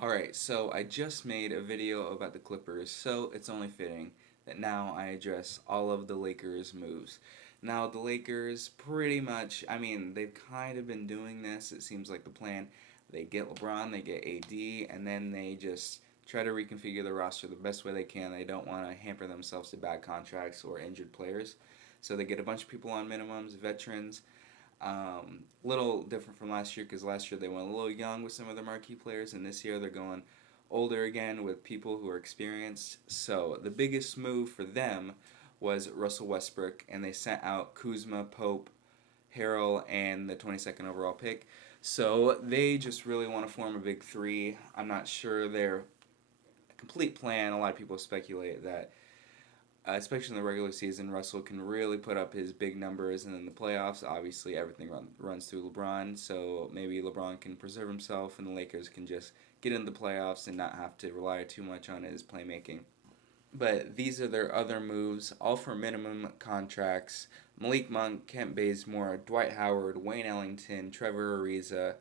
Alright, so I just made a video about the Clippers, so it's only fitting that now I address all of the Lakers' moves. Now, the Lakers pretty much, they've kind of been doing this. It seems like the plan. They get LeBron, they get AD, and then they just try to reconfigure the roster the best way they can. They don't want to hamper themselves to bad contracts or injured players. So they get a bunch of people on minimums, veterans, little different from last year because last year they went a little young with some of their marquee players, and this year they're going older again with people who are experienced. So the biggest move for them was Russell Westbrook, and they sent out Kuzma, Pope, Harrell, and the 22nd overall pick. So they just really want to form a big three. I'm not sure their complete plan. A lot of people speculate that especially in the regular season, Russell can really put up his big numbers, and in the playoffs, obviously everything runs through LeBron. So maybe LeBron can preserve himself, and the Lakers can just get into the playoffs and not have to rely too much on his playmaking. But these are their other moves, all for minimum contracts. Malik Monk, Kent Bazemore, Dwight Howard, Wayne Ellington, Trevor Ariza,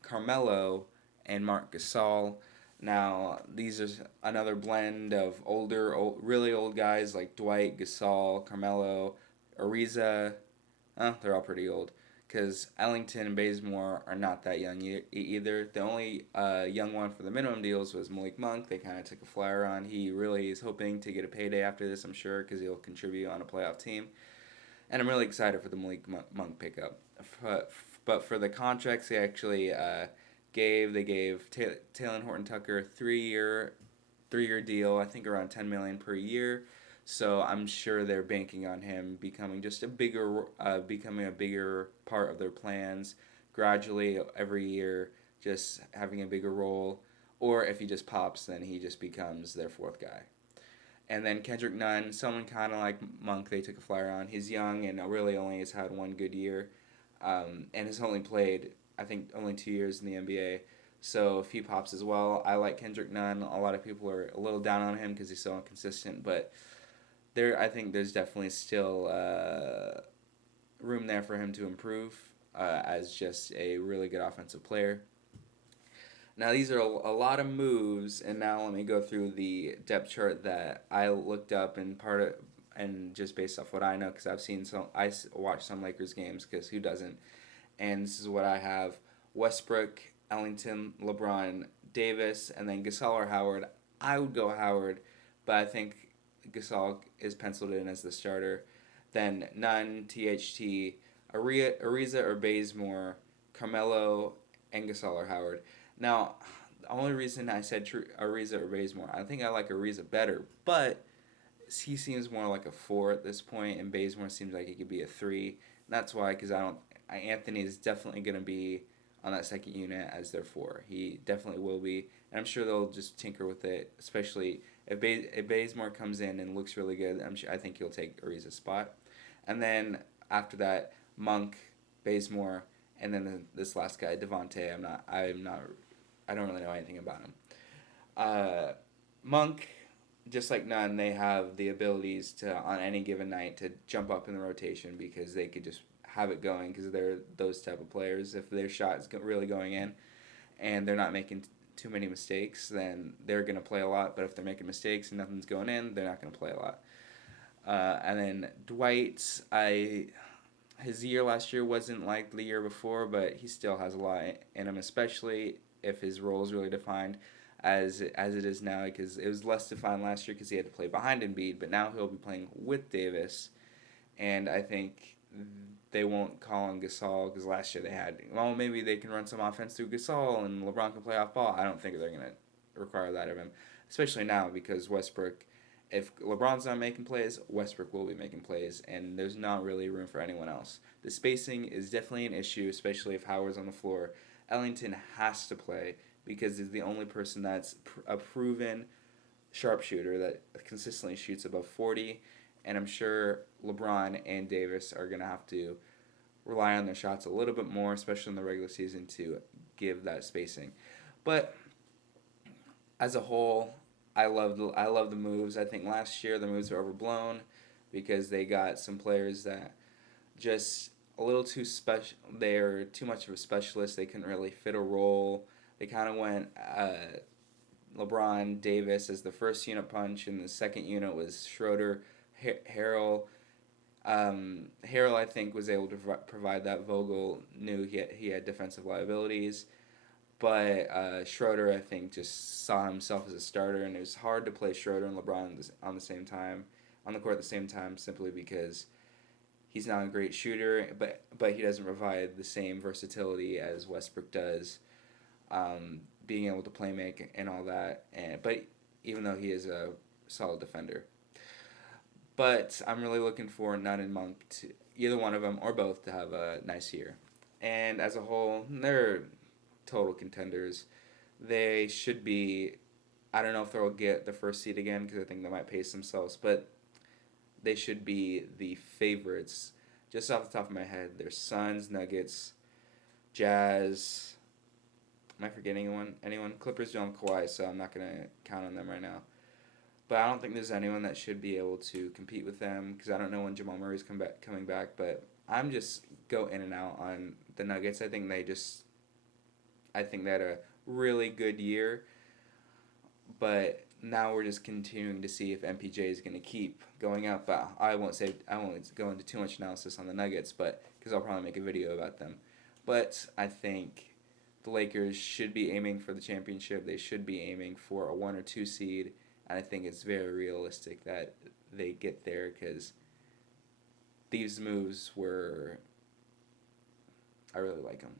Carmelo, and Marc Gasol. Now, these are another blend of really old guys like Dwight, Gasol, Carmelo, Ariza. They're all pretty old. Because Ellington and Bazemore are not that young either. The only young one for the minimum deals was Malik Monk. They kind of took a flyer on. He really is hoping to get a payday after this, I'm sure, because he'll contribute on a playoff team. And I'm really excited for the Malik Monk pickup. But for the contracts, they gave Taylor Horton Tucker a three-year deal. I think around $10 million per year. So I'm sure they're banking on him becoming a bigger part of their plans gradually every year, just having a bigger role. Or if he just pops, then he just becomes their fourth guy. And then Kendrick Nunn, someone kind of like Monk, they took a flyer on. He's young and really only has had one good year, and has only played, I think, only 2 years in the NBA. So if he pops as well, I like Kendrick Nunn. A lot of people are a little down on him because he's so inconsistent, but I think there's definitely still room there for him to improve as just a really good offensive player. Now these are a lot of moves, and now let me go through the depth chart that I looked up and just based off what I know because I watch some Lakers games because who doesn't? And this is what I have: Westbrook, Ellington, LeBron, Davis, and then Gasol or Howard. I would go Howard, but I think Gasol is penciled in as the starter. Then Nunn, THT, Ariza or Bazemore, Carmelo, and Gasol or Howard. Now, the only reason I said Ariza or Bazemore, I think I like Ariza better, but he seems more like a 4 at this point, and Bazemore seems like he could be a 3. And that's why, because Anthony is definitely going to be on that second unit as their 4. He definitely will be, and I'm sure they'll just tinker with it, especially if Bazemore comes in and looks really good. I think he'll take Ariza's spot, and then after that, Monk, Bazemore, and then this last guy, Devontae. I don't really know anything about him. Monk, just like Nunn, they have the abilities to, on any given night, to jump up in the rotation because they could just have it going because they're those type of players. If their shot is really going in and they're not making too many mistakes, then they're going to play a lot. But if they're making mistakes and nothing's going in, they're not going to play a lot. And then Dwight, his year last year wasn't like the year before, but he still has a lot in him, especially if his role is really defined as it is now, because it was less defined last year because he had to play behind Embiid, but now he'll be playing with Davis, and I think they won't call on Gasol because last year they had, well, maybe they can run some offense through Gasol and LeBron can play off ball. I don't think they're going to require that of him, especially now because Westbrook, if LeBron's not making plays, Westbrook will be making plays, and there's not really room for anyone else. The spacing is definitely an issue, especially if Howard's on the floor. Ellington has to play because he's the only person that's a proven sharpshooter that consistently shoots above 40, and I'm sure LeBron and Davis are going to have to rely on their shots a little bit more, especially in the regular season, to give that spacing. But as a whole, I love the moves. I think last year the moves were overblown because they got some players that just a little too special. They're too much of a specialist. They couldn't really fit a role. They kind of went LeBron, Davis as the first unit punch, and the second unit was Schroeder, Harrell. Harrell, I think, was able to provide that. Vogel knew he had defensive liabilities. But Schroeder, I think, just saw himself as a starter, and it was hard to play Schroeder and LeBron on the same time, on the court at the same time, simply because he's not a great shooter, but he doesn't provide the same versatility as Westbrook does, being able to play make and all that. But even though he is a solid defender, but I'm really looking for Nunn and Monk to either one of them or both to have a nice year. And as a whole, they're total contenders. They should be. I don't know if they'll get the first seed again because I think they might pace themselves, but they should be the favorites. Just off the top of my head, there's Suns, Nuggets, Jazz. Am I forgetting anyone? Clippers don't have Kawhi, so I'm not going to count on them right now. But I don't think there's anyone that should be able to compete with them because I don't know when Jamal Murray's coming back. But I'm just go in and out on the Nuggets. I think they had a really good year. But now we're just continuing to see if MPJ is going to keep going up. I won't go into too much analysis on the Nuggets, but because I'll probably make a video about them. But I think the Lakers should be aiming for the championship. They should be aiming for a 1 or 2 seed, and I think it's very realistic that they get there because these moves I really like them.